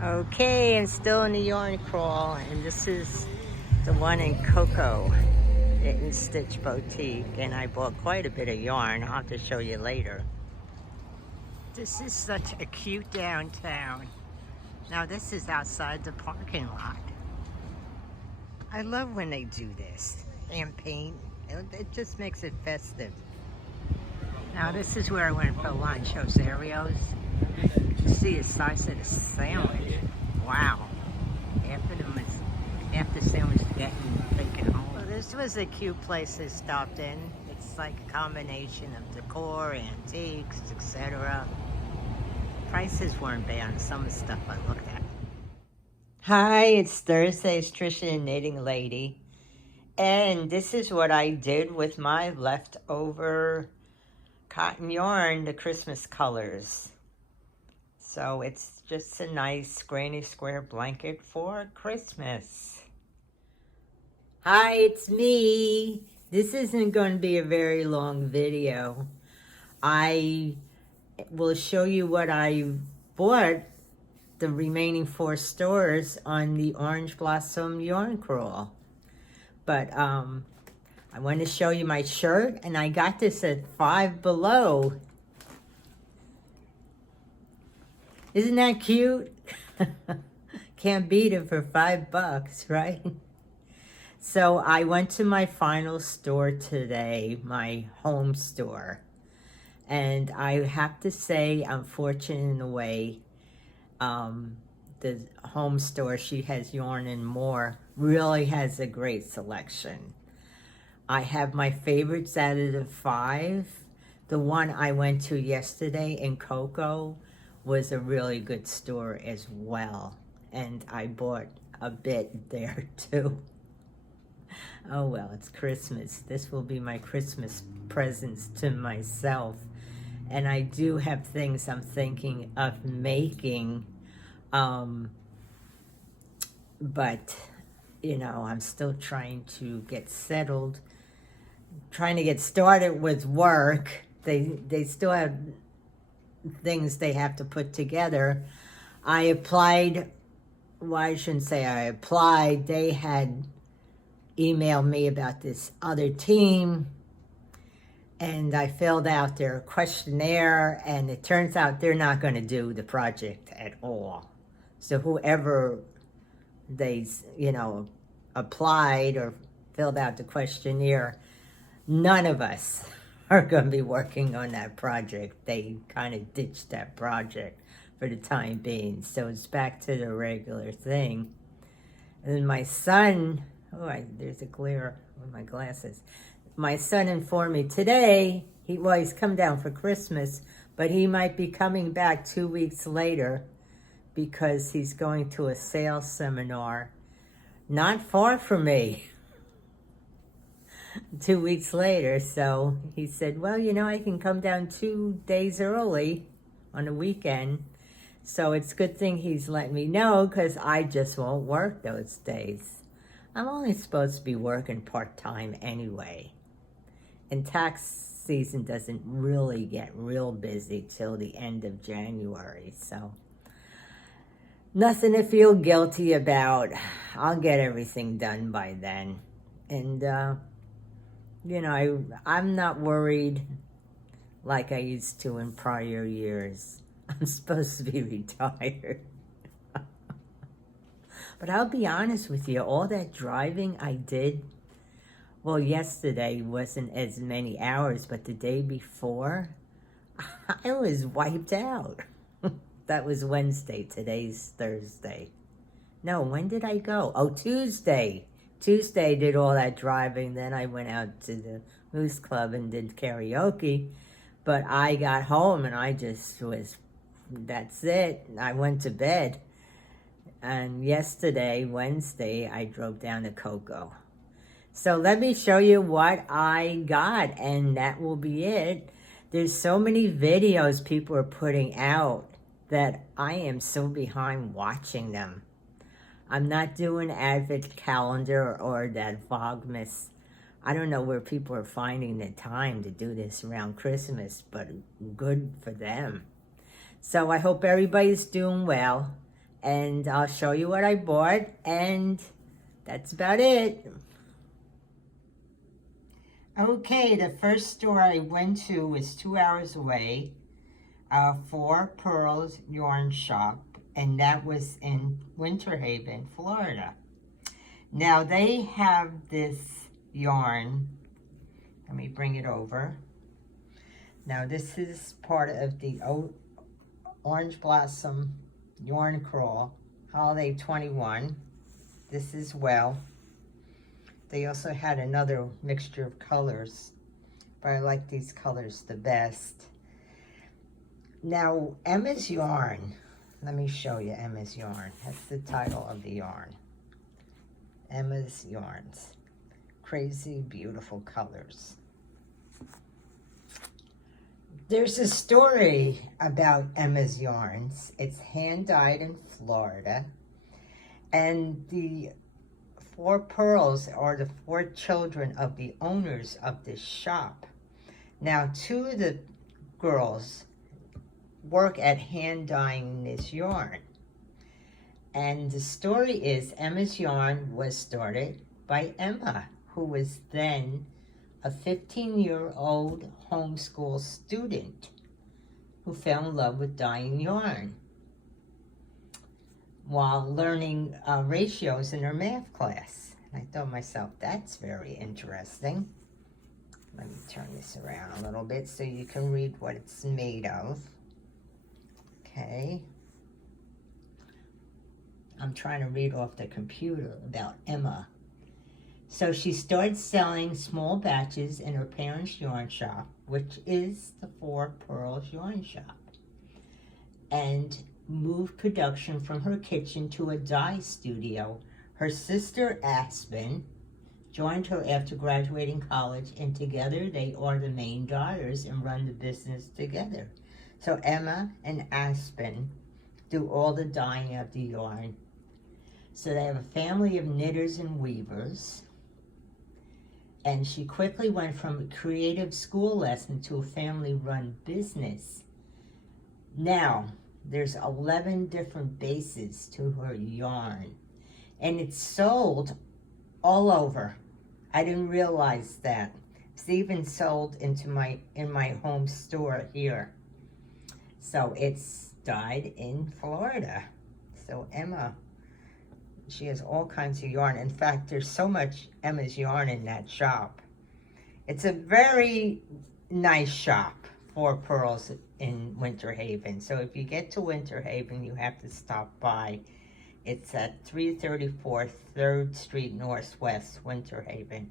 Okay, I'm still in the yarn crawl, and this is the one in Coco, in Stitch Boutique, and I bought quite a bit of yarn. I'll have to show you later. This is such a cute downtown. Now this is outside the parking lot. I love when they do this and paint. It just makes it festive. Now this is where I went for lunch, Rosario's. You see the size of the sandwich. Wow. Half the sandwich getting taken home. Well, this was a cute place I stopped in. It's like a combination of decor, antiques, etc. Prices weren't bad on some of the stuff I looked at. Hi, it's Thursday. It's Trisha and Knitting Lady. And this is what I did with my leftover cotton yarn, the Christmas colors. So it's just a nice granny square blanket for Christmas. Hi, it's me. This isn't going to be a very long video. I will show you what I bought the remaining 4 stores on the Orange Blossom Yarn Crawl. But I want to show you my shirt, and I got this at Five Below. Isn't that cute? Can't beat it for $5, right? So I went to my final store today, my home store. And I have to say, I'm fortunate in a way. The home store, She Has Yarn and More, really has a great selection. I have my favorites out of the 5. The one I went to yesterday in Coco was a really good store as well. And I bought a bit there too. Oh well, it's Christmas. This will be my Christmas presents to myself. And I do have things I'm thinking of making. But, you know, I'm still trying to get settled. Trying to get started with work. They still have things they have to put together. I applied, well, I shouldn't say I applied. They had emailed me about this other team, and I filled out their questionnaire, and it turns out they're not going to do the project at all. So whoever they, you know, applied or filled out the questionnaire, none of us are going to be working on that project. They kind of ditched that project for the time being. So it's back to the regular thing. And then my son, there's a glare with my glasses. My son informed me today, he's come down for Christmas, but he might be coming back 2 weeks later because he's going to a sales seminar not far from me. 2 weeks later, so he said, well, you know, I can come down 2 days early on a weekend. So it's a good thing he's letting me know, because I just won't work those days. I'm only supposed to be working part-time anyway. And tax season doesn't really get real busy till the end of January, so nothing to feel guilty about. I'll get everything done by then. And, you know, I'm not worried like I used to in prior years. I'm supposed to be retired. But I'll be honest with you, all that driving I did, well, yesterday wasn't as many hours, but the day before, I was wiped out. That was Wednesday. Today's Thursday. No, when did I go? Oh, Tuesday. Tuesday did all that driving. Then I went out to the Moose Club and did karaoke. But I got home and I just was, that's it. I went to bed. And yesterday, Wednesday, I drove down to Coco. So let me show you what I got, and that will be it. There's so many videos people are putting out that I am so behind watching them. I'm not doing Advent calendar or that Vlogmas. I don't know where people are finding the time to do this around Christmas, but good for them. So I hope everybody's doing well. and I'll show you what I bought, and that's about it. Okay, the first store I went to was 2 hours away, Four Pearls Yarn Shop, and that was in Winter Haven, Florida. Now they have this yarn. Let me bring it over. Now this is part of the Orange Blossom Yarn Crawl Holiday 21. This as well. They also had another mixture of colors, but I like these colors the best. Now, Emma's Yarn. Let me show you Emma's Yarn. That's the title of the yarn. Emma's Yarns. Crazy, beautiful colors. There's a story about Emma's Yarns. It's hand-dyed in Florida. And the four pearls are the four children of the owners of this shop. Now, two of the girls work at hand-dyeing this yarn. And the story is Emma's Yarn was started by Emma, who was then a 15-year-old homeschool student who fell in love with dyeing yarn while learning ratios in her math class. And I thought to myself, that's very interesting. Let me turn this around a little bit so you can read what it's made of. Okay. I'm trying to read off the computer about Emma. So she started selling small batches in her parents' yarn shop, which is the Four Pearls Yarn Shop, and moved production from her kitchen to a dye studio. Her sister Aspen joined her after graduating college, and together they are the main dyers and run the business together. So Emma and Aspen do all the dyeing of the yarn. So they have a family of knitters and weavers. And she quickly went from a creative school lesson to a family-run business. Now, there's 11 different bases to her yarn. And it's sold all over. I didn't realize that. It's even sold in my home store here. So it's dyed in Florida. So Emma, she has all kinds of yarn. In fact, there's so much Emma's Yarn in that shop. It's a very nice shop, Four Pearls in Winter Haven. So if you get to Winter Haven, you have to stop by. It's at 334 3rd Street Northwest, Winter Haven.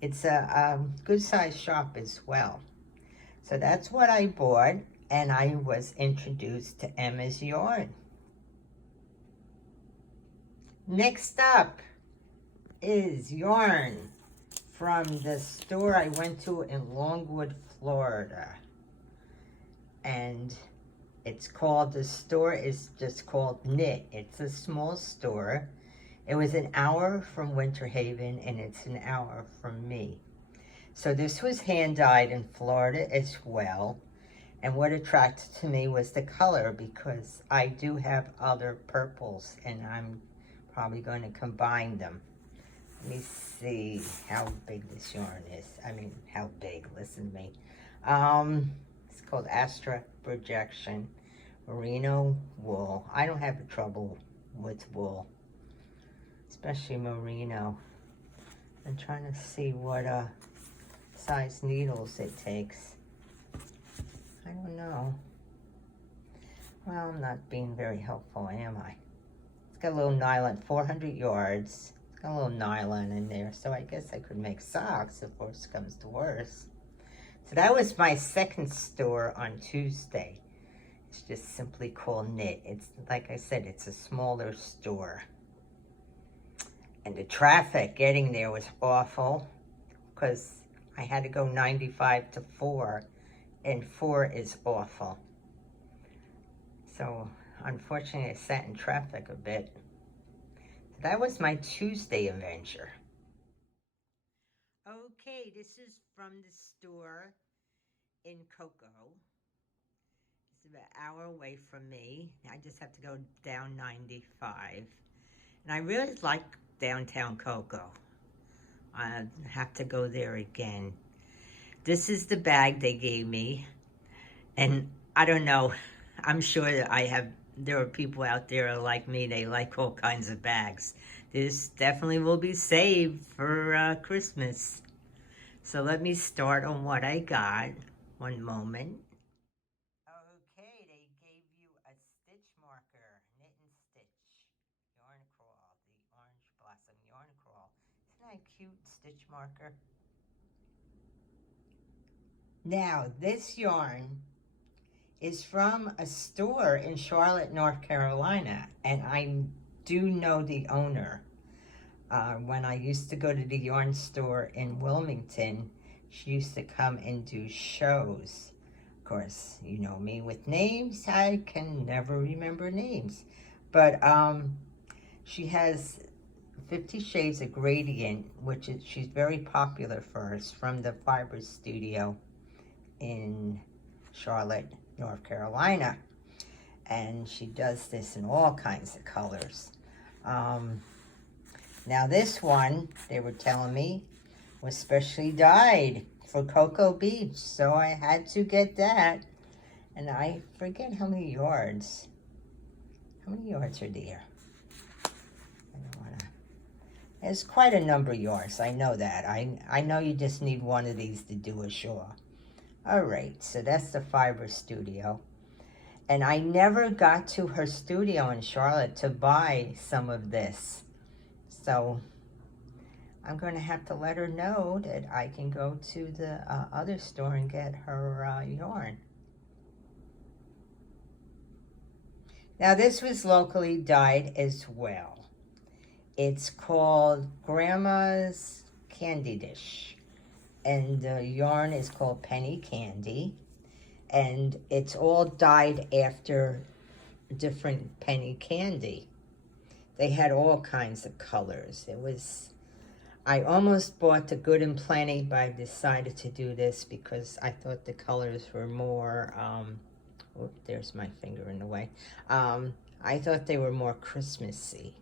It's a good-sized shop as well. So that's what I bought, and I was introduced to Emma's Yarn. Next up is yarn from the store I went to in Longwood, Florida. And it's called, the store is just called Knit. It's a small store. It was an hour from Winter Haven, and it's an hour from me. So this was hand-dyed in Florida as well. And what attracted to me was the color, because I do have other purples, and I'm probably going to combine them. Let me see how big this yarn is. I mean, how big, listen to me. It's called Astra Projection Merino Wool. I don't have trouble with wool, especially merino. I'm trying to see what size needles it takes. I don't know. Well, I'm not being very helpful, am I? It's got a little nylon, 400 yards. It's got a little nylon in there, so I guess I could make socks if worse comes to worse. So that was my second store on Tuesday. It's just simply called Knit. It's, like I said, it's a smaller store. And the traffic getting there was awful, because I had to go 95 to 4, and 4 is awful. So unfortunately, I sat in traffic a bit. So that was my Tuesday adventure. Okay, this is from the store in Cocoa. It's about an hour away from me. I just have to go down 95. And I really like downtown Cocoa. I have to go there again. This is the bag they gave me. And I don't know, I'm sure that there are people out there like me, they like all kinds of bags. This definitely will be saved for Christmas. So let me start on what I got. One moment. Okay, they gave you a stitch marker, knit and stitch, yarn crawl, the orange blossom yarn crawl. Isn't that a cute stitch marker? Now, this yarn is from a store in Charlotte, North Carolina, and I do know the owner. When I used to go to the yarn store in Wilmington, she used to come and do shows. Of course, you know me with names, I can never remember names. But she has 50 Shades of Gradient, which is, she's very popular for us, from the Fiber Studio in Charlotte, North Carolina. And she does this in all kinds of colors. Now this one, they were telling me, was specially dyed for Cocoa Beach. So I had to get that. And I forget how many yards. How many yards are there? I don't wanna. There's quite a number of yards, I know that. I know you just need one of these to do a shawl. All right, so that's the Fiber Studio. And I never got to her studio in Charlotte to buy some of this. So I'm going to have to let her know that I can go to the other store and get her yarn. Now this was locally dyed as well. It's called Grandma's Candy Dish. And the yarn is called Penny Candy. And it's all dyed after different penny candy. They had all kinds of colors. I almost bought the Good and Plenty, but I decided to do this because I thought the colors were more, there's my finger in the way. I thought they were more Christmassy.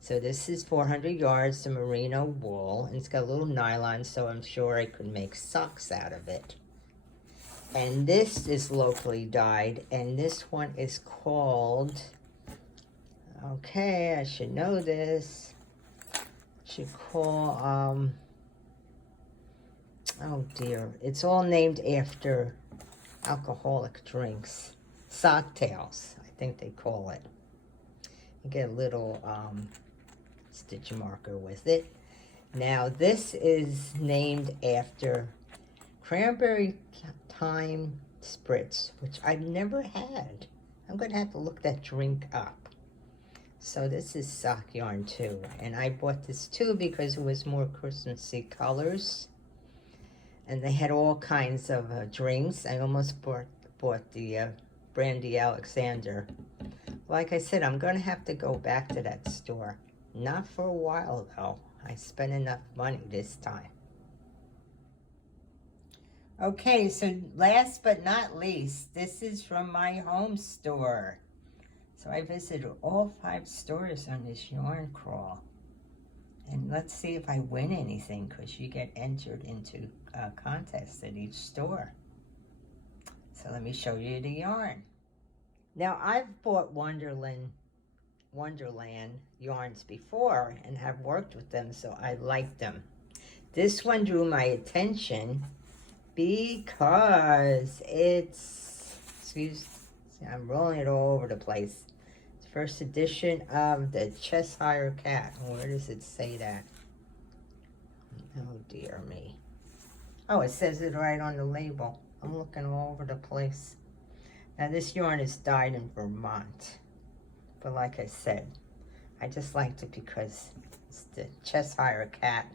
So this is 400 yards of merino wool, and it's got a little nylon, so I'm sure I could make socks out of it. And this is locally dyed, and this one is called, okay, I should know this. Should call, oh dear, it's all named after alcoholic drinks. Socktails, I think they call it. You get a little stitch marker with it. Now this is named after cranberry thyme spritz, which I've never had. I'm going to have to look that drink up. So this is sock yarn too. And I bought this too because it was more Christmassy colors. And they had all kinds of drinks. I almost bought the Brandy Alexander. Like I said, I'm going to have to go back to that store. Not for a while though. I spent enough money this time. Okay, so last but not least, this is from my home store. So I visited all 5 stores on this yarn crawl. And let's see if I win anything, because you get entered into a contest at each store. So let me show you the yarn. Now I've bought Wonderland yarns before and have worked with them, so I like them. This one drew my attention because it's, I'm rolling it all over the place. It's first edition of the Cheshire Cat. Where does it say that? Oh dear me. Oh, it says it right on the label. I'm looking all over the place. Now this yarn is dyed in Vermont. But like I said, I just liked it because it's the Cheshire Cat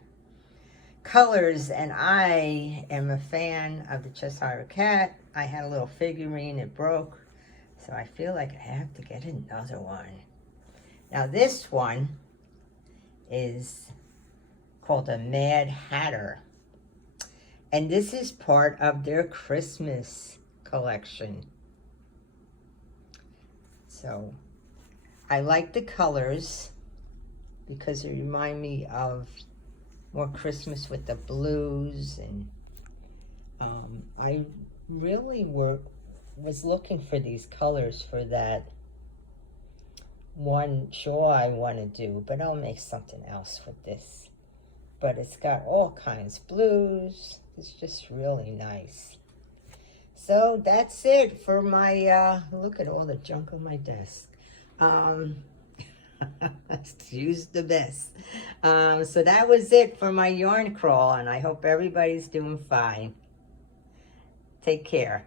colors, and I am a fan of the Cheshire Cat. I had a little figurine, it broke, so I feel like I have to get another one. Now this one is called a Mad Hatter, and this is part of their Christmas collection. So I like the colors because they remind me of more Christmas with the blues, and I really was looking for these colors for that one shawl I want to do, but I'll make something else with this. But it's got all kinds blues. It's just really nice. So that's it for my look at all the junk on my desk. Use the best. So that was it for my yarn crawl, and I hope everybody's doing fine. Take care.